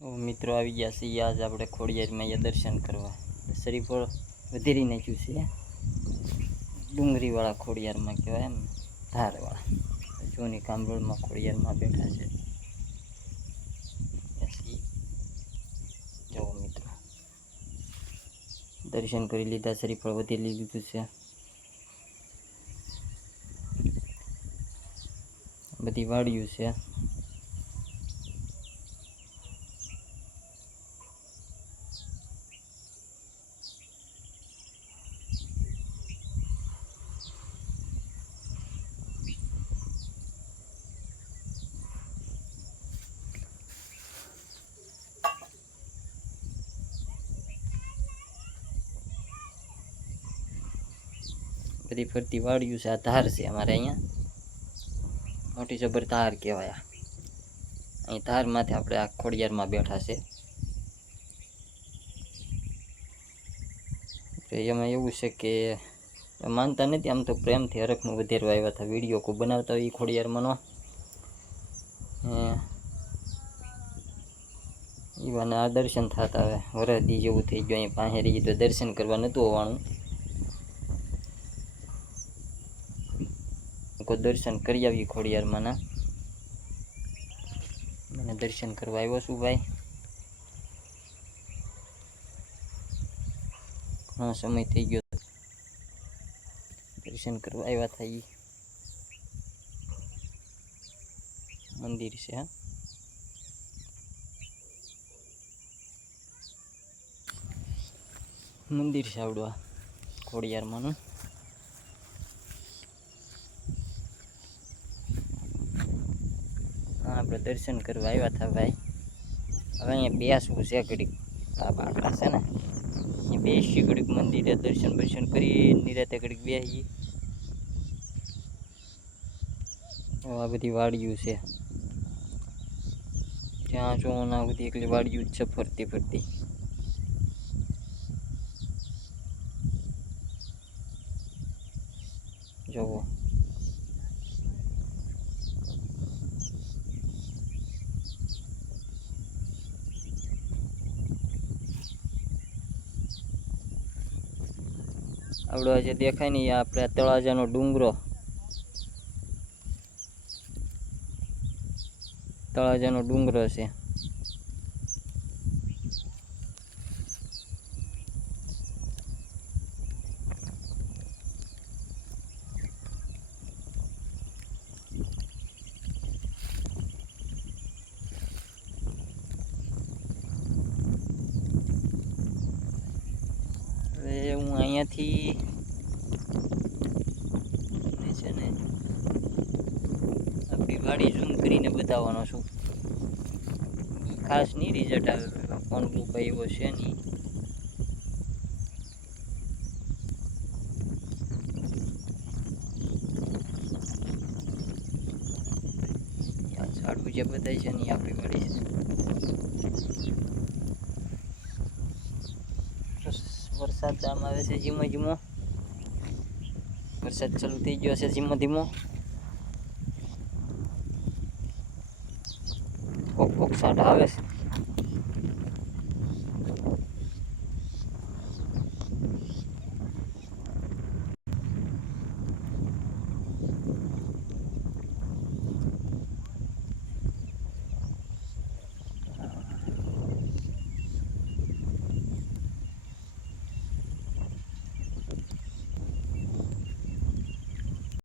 મિત્રો આવી ગયા છીએ આજ આપણે ખોડિયારમાં દર્શન કરવા શરીફળ વધેરી નાખ્યું છે ડુંગરીવાળા ખોડિયારમાં કહેવાય એમ ધારવાળા જૂની કામરોળમાં ખોડિયારમાં બેઠા છે જો મિત્રો દર્શન કરી લીધા શરીફળ વધેરી લીધું છે બધી વાડિયું છે બધી ફરતી વાડિયું છે આ ધાર છે અમારે અહીંયા મોટી જબર ધાર કહેવાય અહીં ધારમાંથી આપણે આ ખોડિયારમાં બેઠા છે એમાં એવું છે કે માનતા નથી આમ તો પ્રેમથી હરખનું વધેરવા આવ્યા હતા વિડીયો કોઈ બનાવતા હોય એ ખોડિયારમાંનો એવાને આ દર્શન થતા હવે વરદી જેવું થઈ ગયું અહીં પાસે રહી તો દર્શન કરવા નહોતું હોવાનું કોઈ દર્શન કરી આવી ખોડિયારમાંના મને દર્શન કરવા આવ્યો છું ભાઈ ઘણો સમય થઈ ગયો દર્શન કરવા આવ્યા થાય મંદિર છે હા મંદિર છે આવડું ખોડિયારમાંનું આપણે દર્શન કરવા આવ્યા હતા ભાઈ હવે અહીંયા બેસવું છે ઘડીક આ બાકડા છે ને અહીંયા બેસી ઘડીક મંદિરે દર્શન કરી નિરાતે ઘડીક બેસી આ બધી વાડિયું છે ત્યાં જો ના બધી એકલી વાડિયું જ છે ફરતી ફરતી જોવો આવડો જે દેખાય ને આપણે તળાજાનો ડુંગરો છે હું અહીંયાથી છે ને આપણી ગાડી ઝૂમ કરીને બતાવવાનો છું ખાસ નહીં રિઝલ્ટ આવે ફોન ભાઈ એવો છે નહીં ઝાડવું જે બતાય છે નહીં આપણી ગાડી વરસાદ આમ આવે છે ધીમો ધીમો વરસાદ ચાલુ થઈ ગયો છે ધીમો ધીમો કોક સાટ આવે છે